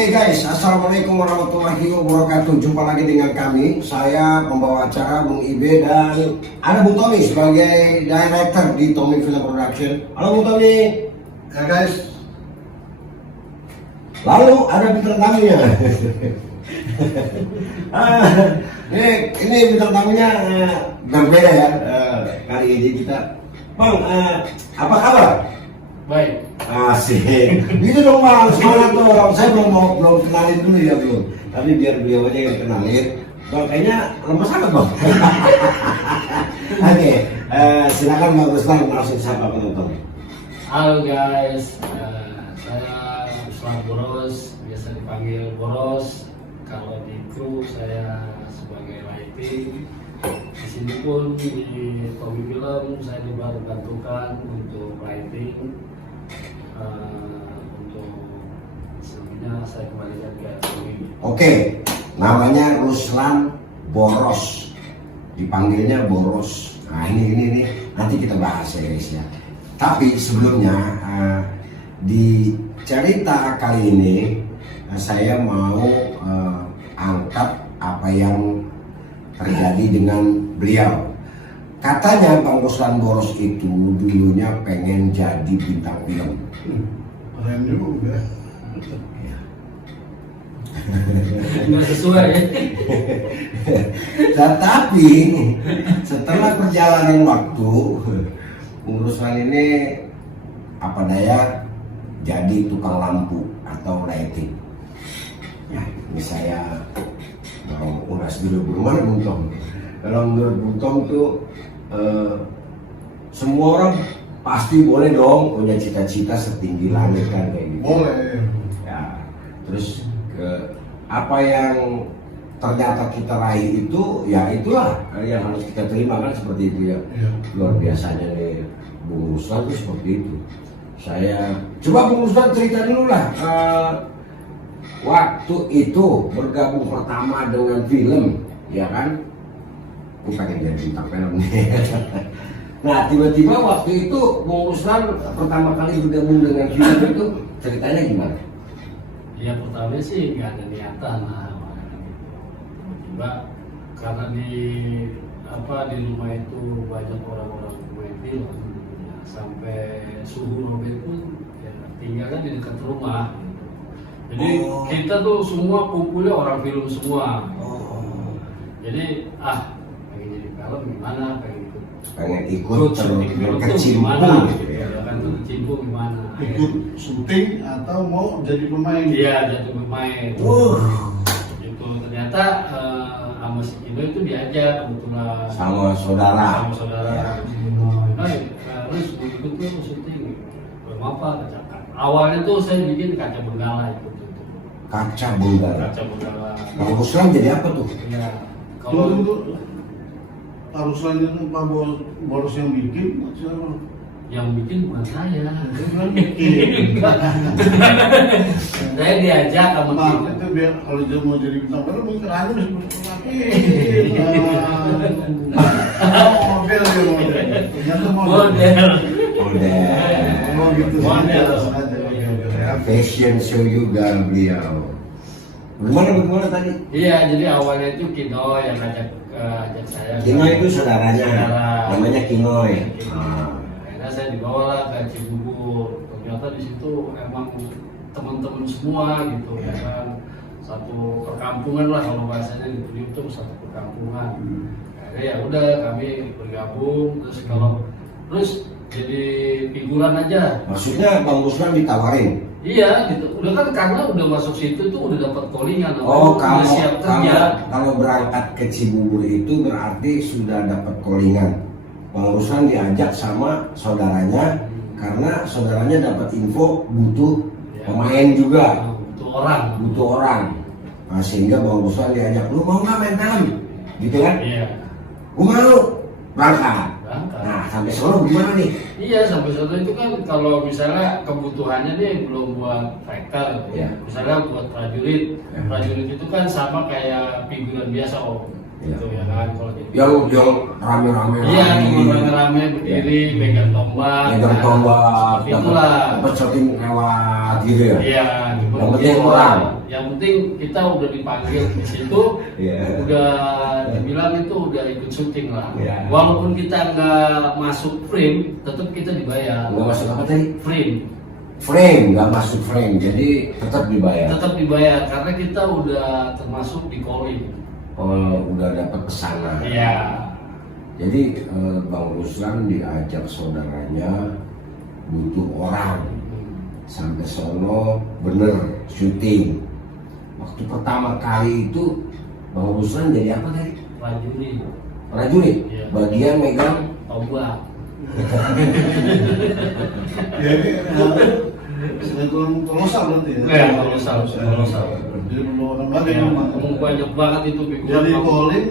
Oke guys, assalamualaikum warahmatullahi wabarakatuh. Jumpa lagi dengan kami. Saya pembawa acara Bung Ibe dan ada Bung Tommy sebagai director di Tommy Film Production. Halo Bung Tommy. Ya guys. Lalu ada bintang tamunya. Ini bintang tamunya berbeda ya. Kali ini kita, Bang, apa kabar? Baik. Asik. Gitu dong Bang, semangat dong. Saya belum kenalin dulu ya belum. Tapi biar beliau aja yang kenalin. Bang, kayaknya lemes sangat Bang. Oke, silakan Bang Ruslan langsung sapa penonton. Halo guys, saya Ruslan Boros, biasa dipanggil Boros. Kalau di kru saya sebagai lighting. Di sini pun di Tommy Film saya juga bantukan untuk lighting. Untuk sebenarnya saya kembalikan ke Tommy. Oke, namanya Ruslan Boros, dipanggilnya Boros. Nah ini nanti kita bahas ya guys ya. Tapi sebelumnya di cerita kali ini saya mau angkat apa yang terjadi dengan beliau. Katanya Bang Ruslan Boros itu dulunya pengen jadi bintang film. Keren juga. Nggak sesuai ya. Tetapi setelah perjalanan waktu, Bung Ruslan ini apa daya jadi tukang lampu atau lighting. Ya, ini saya mau ulas dulu bagaimana Bung Tom. Kalau menurut Bung Tom tuh semua orang pasti boleh dong punya cita-cita setinggi langit kan kayak gitu. Boleh. Ya, terus apa yang ternyata kita raih itu, ya itulah yang harus kita terima kan seperti itu ya. Luar biasanya nih Bung Ruslan itu seperti itu. Saya coba Bung Ruslan cerita dulu lah. Waktu itu bergabung pertama dengan film, ya kan? Aku pengen jadi bintang film nih. Nah tiba-tiba waktu itu Bung Ruslan pertama kali bergabung dengan film itu ceritanya gimana? Ya pertama sih nggak ada niatan lah. Tiba-tiba karena di rumah itu banyak orang-orang main film, ya, sampai suhu Robert pun ya, tinggal kan di dekat rumah. Jadi kita tuh semua kumpulnya orang film semua. Jadi pengen jadi film gimana, pengen ikut terkecimpung gitu ya kan, terkecimpung gimana. Ikut syuting atau mau jadi pemain? Iya, jadi pemain. Itu ternyata sama si Ido itu diajak kebetulan sama saudara. Terus ikut tuh syuting. Belum apa kacakan. Awalnya tuh saya bikin kaca benggala itu. Kaca benggala. Bang Ruslan jadi apa tuh? Iya. Kalau harus lanjut Pak Boros yang bikin, siapa? Yang bikin bukan saya. Bikin. Saya diajak sama Nah, dia. itu biar kalau dia mau jadi bintang film mungkin aja seperti model dia model. Ternyata Model. Oh gitu. Model. Fashion show juga beliau. Bagaimana tadi? Iya, jadi awalnya itu Kino yang ajak saya. Kino itu saudaranya, Saudara. namanya Kino ya. Akhirnya saya dibawa lah ke Cibubur. Ternyata di situ emang teman-teman semua gitu ya kan. Satu perkampungan lah kalau bahasanya di Belitung, satu perkampungan. Akhirnya ya udah kami bergabung terus jadi figuran aja. Maksudnya Bang Ruslan ditawarin? Iya gitu, udah kan karena udah masuk situ tuh udah dapat callingan. Kalau siap kerja. kalau berangkat ke Cibubur itu berarti sudah dapat callingan. Bang Ruslan diajak sama saudaranya karena saudaranya dapat info butuh pemain juga, butuh orang. Nah, sehingga Bang Ruslan diajak, lu mau nggak main film? Gitu kan? Iya. Gua mau, berangkat. Nah, sampai Solo gimana nih? Iya, sampai Solo itu kan kalau misalnya kebutuhannya dia belum buat fighter, ya. Misalnya buat prajurit. Ya. Prajurit itu kan sama kayak figuran biasa, Iya. gitu ya kan kalau di Yang rame-rame. iya cuma rame-rame berdiri megang tombak Megang nah, tombak, seperti itulah dapat syuting lewat gitu ya. iya Yang penting orang. yang penting kita udah dipanggil di situ Iya. udah dibilang itu udah ikut syuting lah Iya. walaupun kita nggak masuk frame tetap kita dibayar Nggak masuk apa tadi? frame Nggak masuk frame, jadi tetap dibayar. tetap dibayar karena kita udah termasuk di calling Oh, udah dapat pesanan. iya Jadi Bang Ruslan diajak saudaranya butuh orang sampai sono bener syuting. Waktu pertama kali itu Bang Ruslan jadi apa tadi? prajurit Prajurit. Iya. Bagian megang. tombak Jadi sinetron kolosal berarti ya. Iya, kolosal. Jadi perlu orang banyak ya, memang. banyak banget itu figuran Jadi yang calling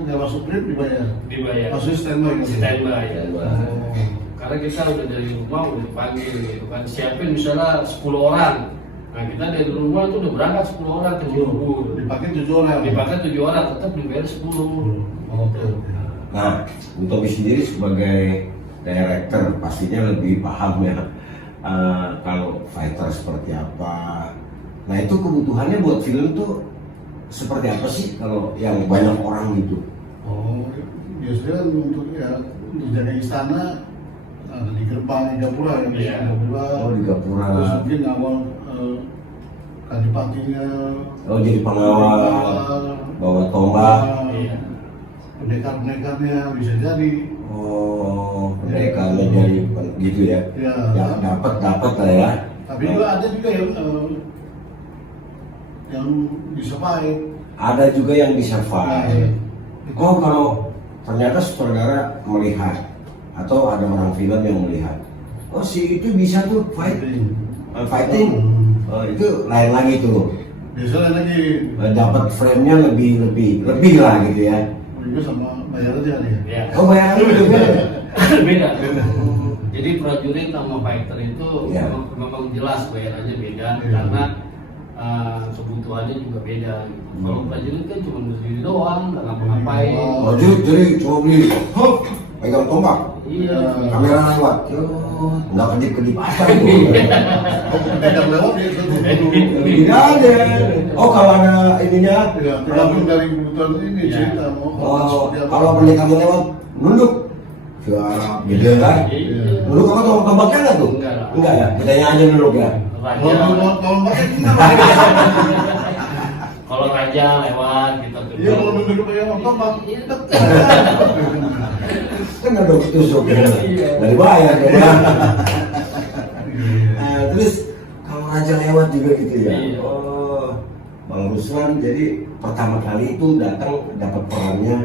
nggak masuk trip dibayar. dibayar Maksudnya standby gitu. standby ya. Oh. Karena kita udah dari rumah udah dipanggil gitu kan siapin misalnya 10 orang nah kita dari rumah itu udah berangkat 10 orang ke Cibubur Dipakai 7 orang. dipakai 7 orang tetap dibayar 10 Oke. Nah, Utomi sendiri sebagai director pastinya lebih paham ya kalau fighter seperti apa. Nah itu kebutuhannya buat film tuh seperti apa sih kalau yang banyak orang gitu? Oh, biasanya untuk ya menjaga istana ada di gerbang Gapura yang di Iya. Gapura. Oh di Gapura. Terus mungkin awal kadipatinya. Oh jadi pengawal, bawa tombak. Iya. Pendekar-pendekarnya bisa jadi. Oh pendekarnya jadi gitu ya? Ya. Ya dapat lah ya. Tapi juga ada juga yang bisa fight. Ada juga yang bisa fight. Nah, Oh kalau ternyata saudara melihat atau ada orang film yang melihat, oh si itu bisa tuh fighting. Oh, itu lain lagi tuh. Biasanya lagi Dapat frame-nya lebih lah gitu ya. juga sama bayar aja nih. Ya. Oh bayarannya juga beda. beda. Jadi prajurit sama fighter itu Iya. memang jelas bayarannya beda Iya. karena kebutuhannya juga beda. Kalau prajurit kan cuma berdiri doang, nggak ngapa-ngapain. Oh jadi cuma beli, hop, pegang tombak, Iya. kamera lewat, nggak kedip apa tuh. Pendekar lewat ya itu. Tidak ada. Oh kalau ada ininya, Ya, tergantung dari kebutuhan ini Iya. cerita mau oh seperti apa. kalau pendekar lewat, nunduk. Siap, beda kan? Iya. Nunduk apa tombaknya nggak tuh? Enggak lah. Enggak ya, kitanya aja nunduk ya. Kalau pakai kita Kalau raja lewat kita tuh. iya kalau duduk kayak otomat Iya. Kan ada tusuk ya. Iya. Dari bayar ya. Terus kalau raja lewat juga gitu ya. Iya. Oh, Bang Ruslan jadi pertama kali itu datang dapat perannya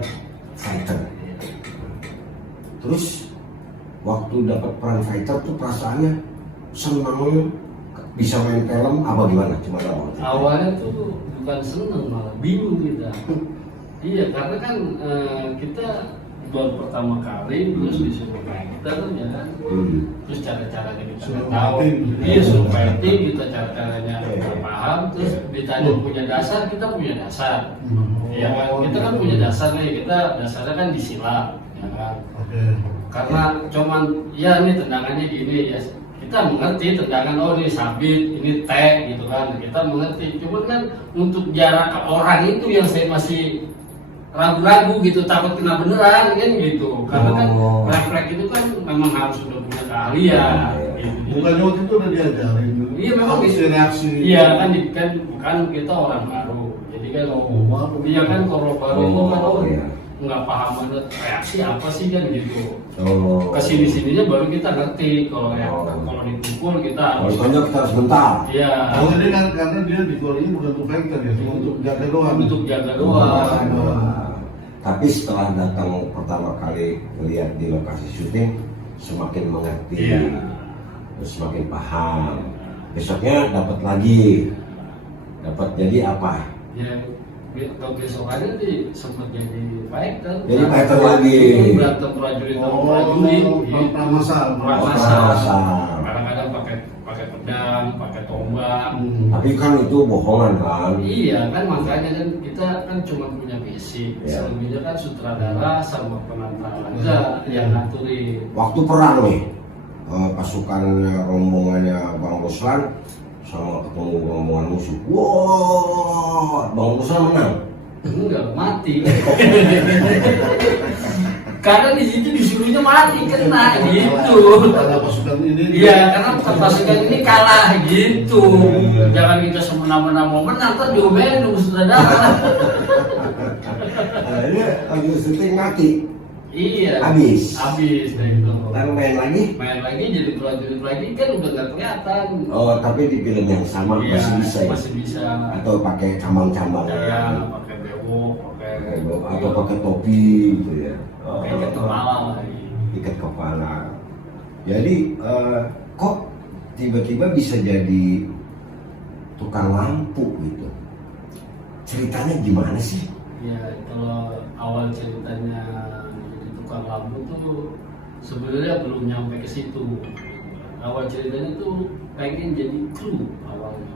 fighter. Terus waktu dapat peran fighter tuh perasaannya senang bisa main film apa gimana? Cuma Awalnya tuh bukan seneng malah bingung kita. Iya karena kan kita baru pertama kali terus disuruh fighter ya kan. Terus cara-caranya kita Suruh nggak tahu. fighting. Iya suruh fighting kita cara-caranya nggak paham. Terus Iya. ditanya punya dasar kita punya dasar. Iya kan kita kan punya dasar nih kita dasarnya kan di silat ya kan. Oke. Karena cuman ya ini tendangannya gini ya kita mengerti tendangan oh ini sabit ini tag gitu kan kita mengerti cuman kan untuk jarak ke orang itu yang saya masih ragu-ragu gitu takut kena beneran kan gitu karena kan Oh. refleks itu kan memang harus udah punya keahlian gitu. Bukannya waktu itu udah diajarin. Iya, memang Harus gitu. reaksi. Iya kan bukan kita orang baru jadi kan maaf. iya kan kalau baru itu kan oh iya. nggak paham banget reaksi apa sih kan gitu Oh. kesini sininya baru kita ngerti kalau Oh. kalau dipukul kita Kalau harus ditanya kita harus bentar. iya Oh, jadi kan karena dia di gol ini bukan untuk fighter ya, cuma untuk jaga doang. untuk jaga doang Tapi setelah datang pertama kali melihat di lokasi syuting, semakin mengerti, Iya. terus semakin paham. Besoknya dapat lagi, dapat jadi apa? ya atau besokannya sih sempat jadi fighter Jadi fighter lagi. berantem prajurit sama Oh, prajurit perang masal. perang Oh, masal perang masal. kadang-kadang pakai pedang, pakai tombak. Tapi kan itu bohongan kan. Iya kan, makanya kan kita kan cuma punya basic, Ya. selebihnya kan sutradara sama penantang aja yang ngaturin. Waktu perang nih, pasukan rombongannya Bang Ruslan sama ketemu rombongan musuh. Wah, Bang Ruslan menang. Enggak, mati. Karena di situ disuruhnya mati, kena gitu. Karena pasukan ini. Iya, karena pasukan ini kalah gitu. Jangan kita semena-mena mau menang, kan diomelin dong sutradara. Ini lagi syuting mati. Iya. Habis. Habis dari itu. Lalu main lagi. Main lagi jadi prajurit lagi kan udah nggak kelihatan. Oh, tapi di film yang sama Iya, masih bisa ya? masih bisa. Atau pakai cambang-cambangan. Ya, pakai bewok, pakai Atau pakai topi gitu ya. pakai ikat kepala lagi. Ikat kepala. Jadi kok tiba-tiba bisa jadi tukang lampu gitu? Ceritanya gimana sih? Ya, kalau awal ceritanya jadi tukang lampu tuh sebenarnya belum nyampe ke situ. Awal ceritanya tuh pengen jadi kru awalnya.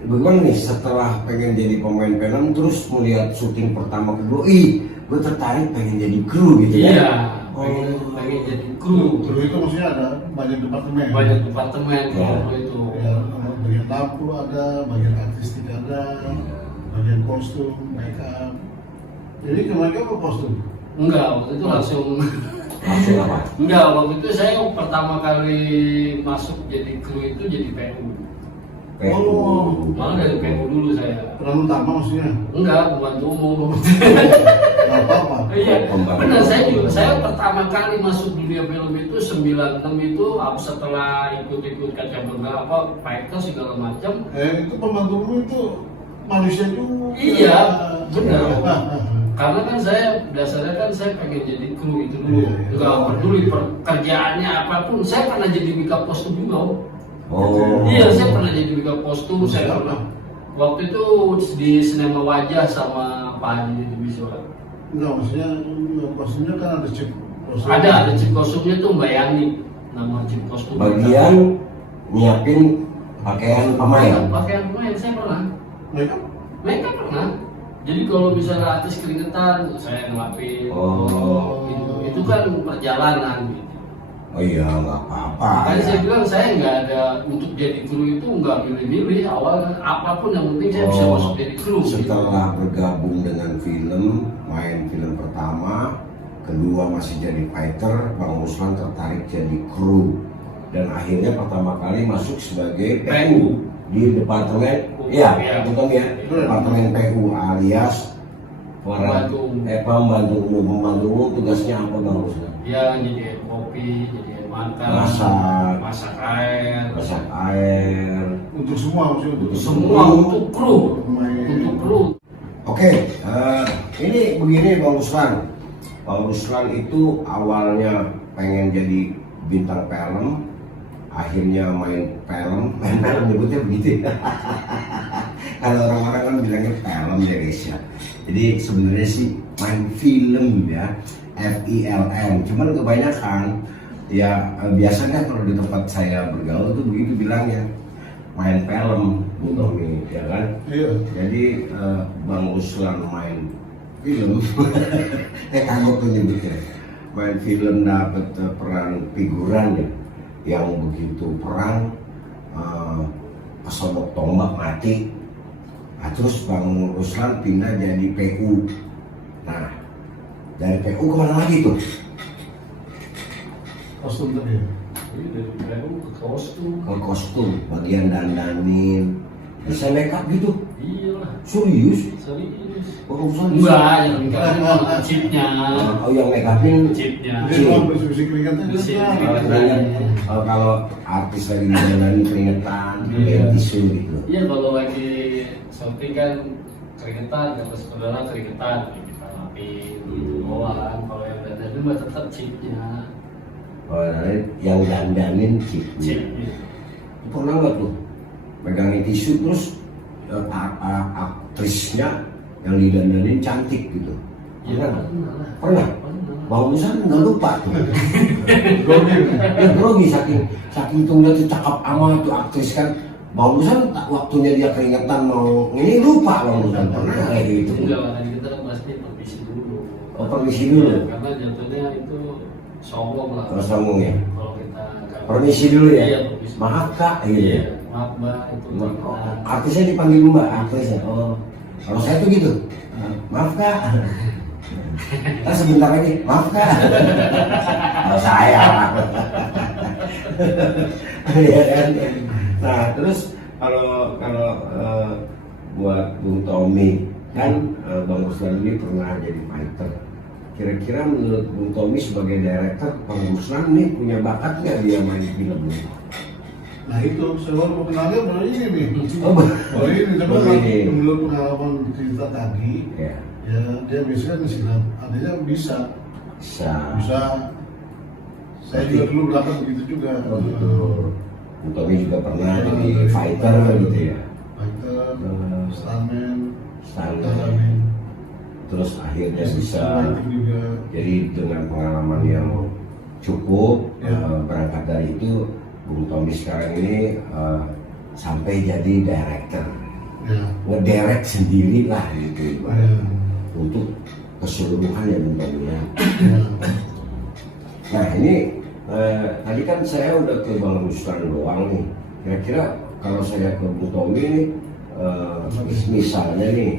Bagaimana nih setelah pengen jadi pemain film terus melihat syuting pertama kedua, ih gue tertarik pengen jadi kru gitu Iya, ya? pengen jadi kru. Kru itu maksudnya ada banyak departemen. Banyak departemen Ya. kalau itu. Ya, bagian lampu ada, bagian artistik ada, bagian kostum, makeup. Jadi ke makeup apa kostum? Enggak, waktu itu langsung Langsung apa? enggak, waktu itu saya pertama kali masuk jadi kru itu jadi PU. Oh. Malah dari PU dulu saya. Peran utama maksudnya? Enggak, pembantu umum. Gak apa-apa. Iya, Pembantu. benar, saya pertama kali masuk dunia film itu 96 itu setelah ikut-ikut kaca bergala apa fighter segala macam. Itu pembantumu itu manusia juga. Iya, benar. Nah, Karena kan saya dasarnya kan saya pengen jadi kru itu dulu. Iya, iya. Enggak peduli pekerjaannya apapun, saya pernah jadi makeup kostum juga. Om. Oh. Iya, saya pernah jadi makeup kostum, saya Siapa? pernah. Waktu itu di sinema wajah sama Pak Haji di Biswa. enggak, maksudnya kostumnya kan ada chip kostum. Ada chip kostumnya tuh Mbak Yani, nama chip kostum. Bagian nyiapin pakaian pemain. Pakaian pemain saya pernah. Makeup? Mereka pernah. Jadi kalau misalnya artis keringetan, saya ngelapin. Oh. Itu kan perjalanan. Gitu. Oh iya, nggak apa-apa. Makanya ya. saya bilang saya nggak ada untuk jadi kru itu nggak milih-milih awalnya, apapun yang penting saya bisa Oh, masuk jadi kru. Gitu. Setelah bergabung dengan film, main film pertama, kedua masih jadi fighter, Bang Ruslan tertarik jadi kru dan akhirnya pertama kali masuk sebagai PU di departemen, Iya. betul ya, departemen PU alias pembantu umum tugasnya apa Bang Ruslan? Ya jadi air kopi, jadi air makan, masak air, Masak air. Untuk semua maksudnya untuk semua untuk kru, pemain. untuk kru. Oke, ini begini Bang Ruslan. Bang Ruslan itu awalnya pengen jadi bintang film, akhirnya main film nyebutnya begitu ya. Kalau orang-orang kan bilangnya film ya guys ya. Jadi sebenarnya sih main film ya, FILM. Cuman kebanyakan ya biasanya kalau di tempat saya bergaul tuh begitu bilangnya main film gitu nih, ya kan? Iya. Jadi Bang Ruslan main film, kagok tuh nyebutnya, main film dapat peran figuran ya, yang begitu perang kesodok tombak mati. Nah, terus Bang Ruslan pindah jadi PU. Nah, dari PU kemana lagi tuh? Kostum tadi ya. Jadi dari PU ke kostum. Ke kostum, bagian dandanin, bisa make up gitu. Iya lah, Serius? serius. Bang Ruslan bisa? Enggak, yang dikasih chipnya, Oh, yang make upin chipnya. Jadi kalau bersih keringatnya Bersih kan. keringat. kalau artis lagi menjalani keringetan, pakai tisu gitu. Iya, kalau lagi syuting kan keringetan, kata saudara keringetan, kita lapin gitu bawaan. Kalau yang dandanin mah tetap chipnya. Oh, yang dandanin chipnya. Chipnya. Pernah nggak tuh megangin tisu terus aktrisnya yang didandanin cantik gitu? Iya, Pernah? pernah. Pernah? Pernah. Bang Ruslan nggak lupa tuh. Grogi. Ya grogi saking tuh dia tuh cakep amat tuh aktris kan. Bang Ruslan waktunya dia keringetan mau ini lupa Bang Ruslan pernah kayak gitu. Enggak, kan kita kan pasti permisi dulu. Oh permisi dulu. Ya, karena jatuhnya itu sombong lah. Oh, sombong ya. Kalau kita nggak- Permisi dulu ya. Iya, permisi. Maaf kak gitu. Iya, Ya. maaf mbak itu. Oh, artisnya dipanggil mbak artisnya. Oh kalau saya tuh gitu. Maaf kak. Ntar sebentar lagi. Maaf kak. Kalau saya. Iya kan? Nah terus kalau buat Bung Tommy kan Bang Ruslan ini pernah jadi fighter. Kira-kira menurut Bung Tommy sebagai director, Bang Ruslan nih punya bakat nggak dia main film? Nah itu, saya baru kenalnya baru ini nih. Oh, Baru ini, tapi baru ini. menurut pengalaman cerita tadi, Ya, ya dia biasanya silat, artinya bisa. bisa. Saya juga dulu berangkat begitu juga. Oh gitu. Bung Tommy juga pernah jadi fighter gitu ya. Fighter, Hmm. stuntman, Standar. Terus akhirnya bisa. fighting juga. Jadi dengan pengalaman yang cukup Ya. berangkat dari itu Bung Tommy sekarang ini sampai jadi director, Ya. ngedirect sendiri lah gitu Ya. untuk keseluruhan ya Bung Tommy ya. Ya. Nah ini tadi kan saya udah ke Bang Ruslan doang nih. Kira-kira kalau saya ke Bung Tommy nih, misalnya nih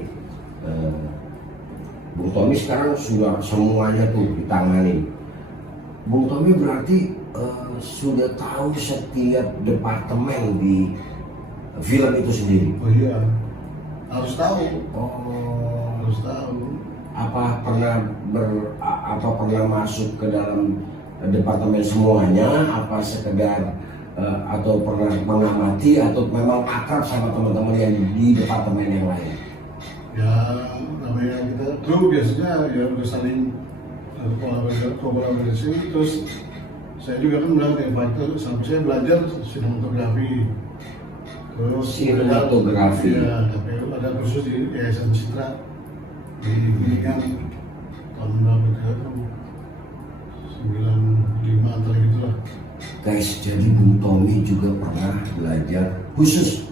Bung Tommy sekarang sudah semuanya tuh ditangani. Bung Tommy berarti sudah tahu setiap departemen di film itu sendiri. Oh iya, harus tahu, Oh, harus tahu. apa pernah masuk ke dalam departemen semuanya? Apa sekedar atau pernah mengamati atau memang akrab sama teman-teman yang di departemen yang lain? Ya namanya kita kru biasanya ya udah saling kolaborasi. Terus saya juga kan udah kayak fighter, sampai saya belajar sinematografi. Terus Sinematografi. ya, tapi ada kursus di Yayasan Citra di Kuningan tahun berapa itu 95 antara gitulah. Guys, jadi Bung Tommy juga pernah belajar khusus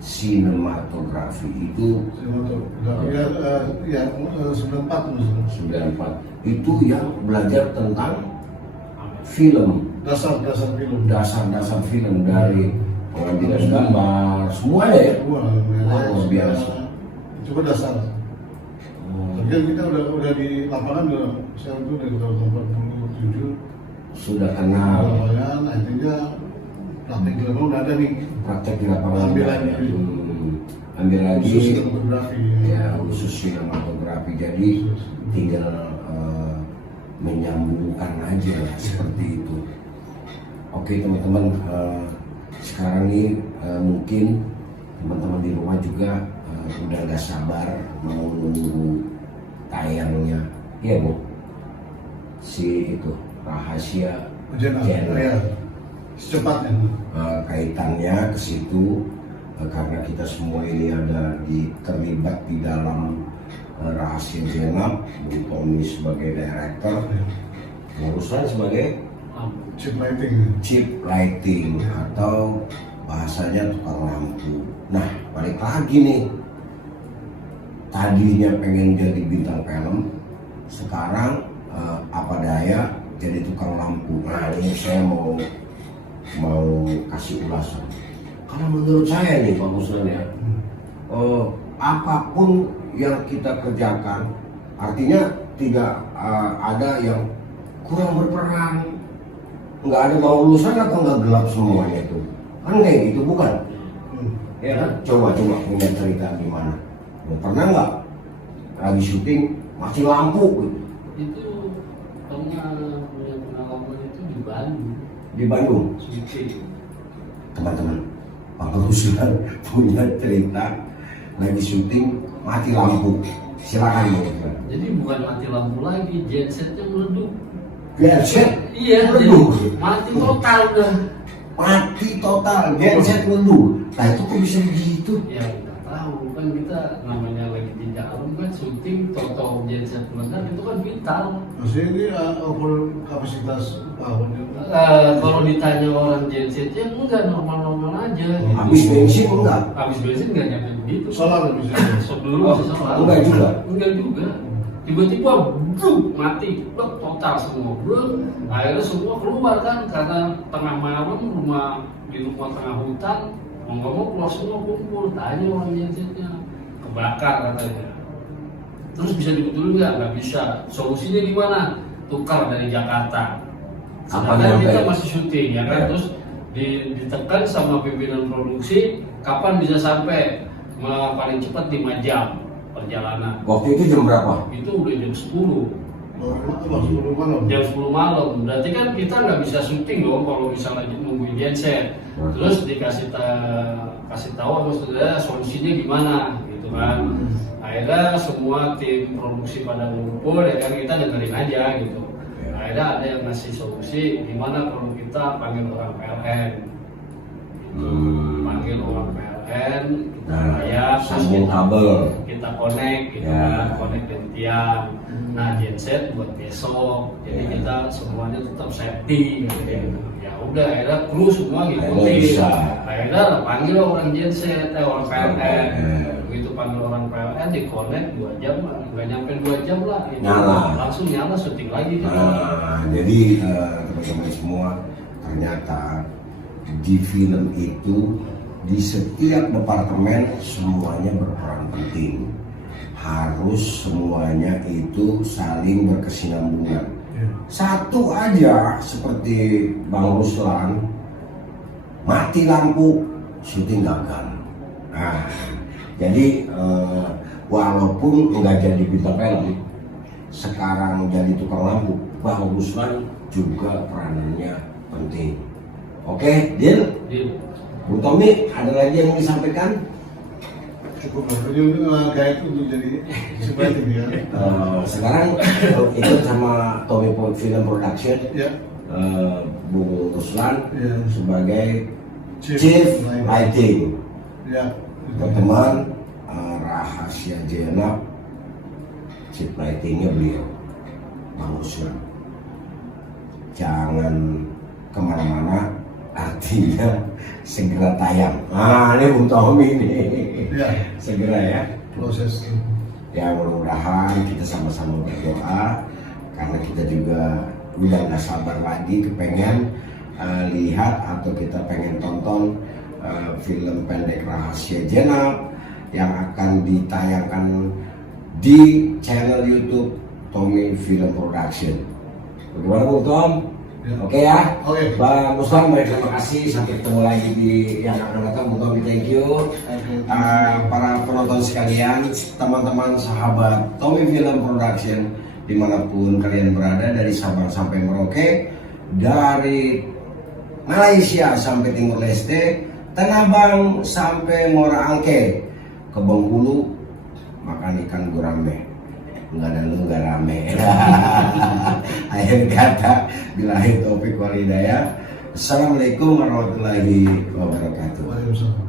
sinematografi itu Sinematografi ya 94 maksudnya. 94. Itu yang belajar tentang film, Dasar film. dasar-dasar film dari pengambilan gambar, semuanya ya. Wah, luar biasa. Coba dasar. Tapi kan kita udah di lapangan udah, saya itu dari tahun 47 Sudah kenal lapangan, akhirnya praktek di lapangan udah ada nih. praktek di lapangan. Ambil lagi. Ambil lagi Khusus sinematografi. ya khusus sinematografi. Jadi tinggal menyambungkan aja lah, seperti itu. Oke teman-teman, sekarang ini mungkin teman-teman di rumah juga udah gak sabar mau nunggu tayangnya, iya Bu, si itu rahasia Jenah, Jenah. ya, secepatnya. Kaitannya ke situ karena kita semua ini terlibat di dalam rahasia Jenab. Bung Tommy sebagai director, Bung Ruslan sebagai Chip lighting. chip lighting atau bahasanya tukang lampu. Nah balik lagi nih, tadinya pengen jadi bintang film, sekarang apa daya jadi tukang lampu. Nah ini saya mau kasih ulasan. Karena menurut saya nih Pak Ruslan ya, apapun yang kita kerjakan, artinya tidak ada yang kurang berperan, nggak ada mau lulusan atau nggak gelap semuanya itu, kan kayak gitu bukan? Ya kan? Coba punya cerita gimana? Pernah nggak lagi syuting mati lampu gitu? Itu pernah punya pengalaman itu di Bandung. Di Bandung? Syuting. Teman-teman, Pak Ruslan punya cerita lagi syuting mati lampu. Silakan Bang Ruslan. Jadi bukan mati lampu lagi, gensetnya meleduk. Genset Iya, meleduk. jadi mati total dah. Mati total, genset meleduk. Nah itu kok bisa begitu? Ya nggak tahu kan, kita namanya lagi di jalan kan syuting, toto genset meledak itu kan vital. Maksudnya ini over kapasitas Kalau ditanya orang gensetnya enggak, normal-normal aja. Habis bensin enggak? Habis bensin nggak nyampe begitu. solar misalnya. Sebelum masih solar. Enggak juga. Enggak juga. Tiba-tiba mati, total semua. Akhirnya semua keluar kan, karena tengah malam di rumah tengah hutan, mau nggak mau keluar semua kumpul. Tanya orang gensetnya, kebakar katanya. Terus bisa dibetulin nggak bisa. Solusinya gimana? Tukar dari Jakarta. Sedangkan kita masih syuting ya kan, terus ditekan sama pimpinan produksi kapan bisa sampai, paling cepat 5 jam perjalanan. Waktu itu jam berapa? Itu udah jam 10. Jam 10 malam. Berarti kan kita nggak bisa syuting dong kalau misalnya nungguin genset. Terus kasih tahu sama saudara solusinya gimana gitu kan. Akhirnya semua tim produksi pada ngumpul ya kan, kita dengerin aja gitu. Akhirnya ada yang ngasih solusi gimana kalau kita panggil orang PLN. Panggil orang PLN, kita bayar, sambung kabel, kita connect gitu kan, connect dengan tiang. Nah, genset buat besok, jadi kita semuanya tetap safety gitu. Ya udah, akhirnya kru semua ngikutin. Akhirnya panggil orang genset, orang PLN. Begitu panggil orang PLN, di connect 2 jam, nggak nyampe 2 jam lah, langsung nyala syuting lagi. Jadi teman-teman semua, ternyata di film itu di setiap departemen semuanya berperan penting, harus semuanya itu saling berkesinambungan. Satu aja seperti Bang Ruslan, mati lampu, syuting gagal. Nah, jadi walaupun nggak jadi bintang film, sekarang jadi tukang lampu, Bang Ruslan juga peranannya penting. Oke, deal? Bu Tommy, ada lagi yang mau disampaikan? Cukup lah, jadi guide untuk jadi seperti ini ya. Sekarang ikut sama Tommy Film Production, Bu Ruslan sebagai Chief Lighting. Teman-teman, rahasia Jenab, Chief Lightingnya beliau, Bang Ruslan. Jangan kemana-mana, artinya segera tayang. Ini Bung Tommy nih. Segera ya. Proses. Ya mudah-mudahan kita sama-sama berdoa, karena kita juga udah gak sabar lagi kepengen lihat atau kita pengen tonton film pendek Rahasia Jenab yang akan ditayangkan di channel YouTube Tommy Film Production. Bagaimana Bung Tom? Oke ya? Oke. Bang Ruslan, terima kasih. Sampai ketemu lagi di yang akan datang. Bung Tommy, thank you. Para penonton sekalian, teman-teman sahabat Tommy Film Production, dimanapun kalian berada, dari Sabang sampai Merauke, dari Malaysia sampai Timur Leste, Tanah Abang sampai Muara Angke, ke Bengkulu, makan ikan gurame. Nggak ada lu nggak rame. Akhir kata, billahi taufiq wal hidayah. Assalamualaikum warahmatullahi wabarakatuh. Waalaikumsalam.